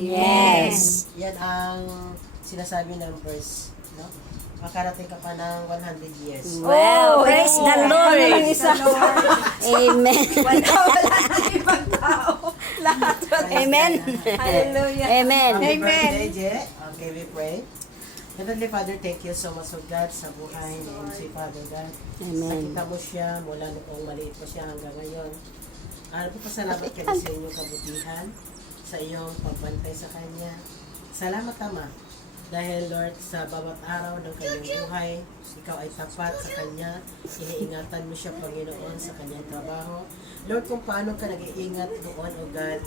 Yes. Yan ang sinasabi ng verse, no? Makarating ka pa ng 100 years. Wow, praise the Lord. Amen. Wala na ibang tao. Lahat. Amen. Hallelujah. Amen. Happy Amen. birthday, Je. Okay, we pray. Heavenly Father, thank you so much, oh God, sa buhay ni MC Father God. Amen. Nakita mo siya mula noong maliit pa siya hanggang ngayon. Nagpapasalamat ka sa inyong kabutihan, sa iyong pagbantay sa Kanya. Salamat, Ama. Dahil, Lord, sa bawat araw ng kanyang buhay, ikaw ay tapat sa Kanya. Iniingatan mo siya, Panginoon, sa kanyang trabaho. Lord, kung paano ka nag-iingat noon, O God,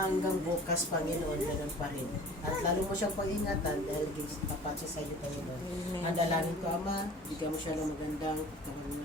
hanggang bukas, Panginoon, ganun pa rin. At lalo mo siyang pag-ingatan dahil tapat siya sa iyo, Panginoon. Ang dalangin ko, Ama, bigyan mo siya ng magandang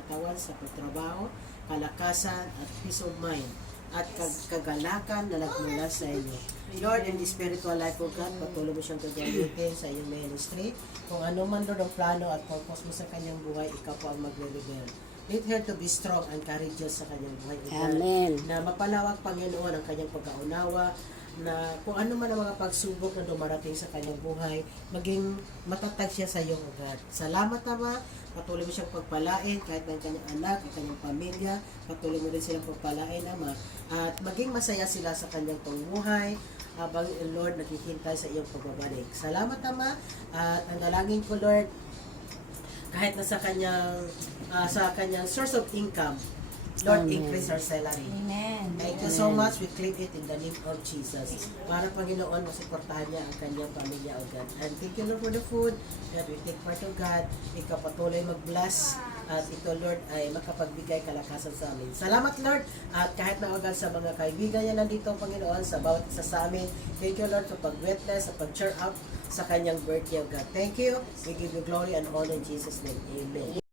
katawan sa pagtrabaho, kalakasan, at peace of mind, at kagalakan na nagmula sa iyo. Lord, in the spiritual life of God, patuloy mo siyang gagamitin sa iyong ministry. Kung ano man doon ang plano at purpose mo sa kanyang buhay, ikaw po ang magre-reveal. Lead her to be strong and courageous sa kanyang buhay. Amen. Na mapalawak, Panginoon, ang kanyang pagkaunawa, na kung ano man ang mga pagsubok na dumarating sa kanyang buhay, maging matatag siya sa iyo, O God. Salamat, Ama. Patuloy mo siyang pagpalain kahit ng kanyang anak, ang kanyang pamilya. Patuloy mo rin silang pagpalain, Ama. At maging masaya sila sa kanyang pamumuhay habang, Lord, naghihintay sa iyong pagbabalik. Salamat, Ama. At ang dalangin ko, Lord, kahit na sa kanyang source of income, Lord, Amen. increase our salary. Amen. Thank you so much. We claim it in the name of Jesus. Para, Panginoon, masuportahan niya ang kanyang pamilya, O God. And thank you, Lord, for the food that we take part of, God. Ikaw patuloy mag-bless. At ito, Lord, ay makapagbigay kalakasan sa amin. Salamat, Lord. At kahit na, O God, sa mga kaibigan niya nandito, Panginoon, sa bawat isa sa amin, thank you, Lord, sa pag-witness, sa pag-cheer up sa kanyang birthday, O God. Thank you. We give you glory and honor in Jesus' name. Amen.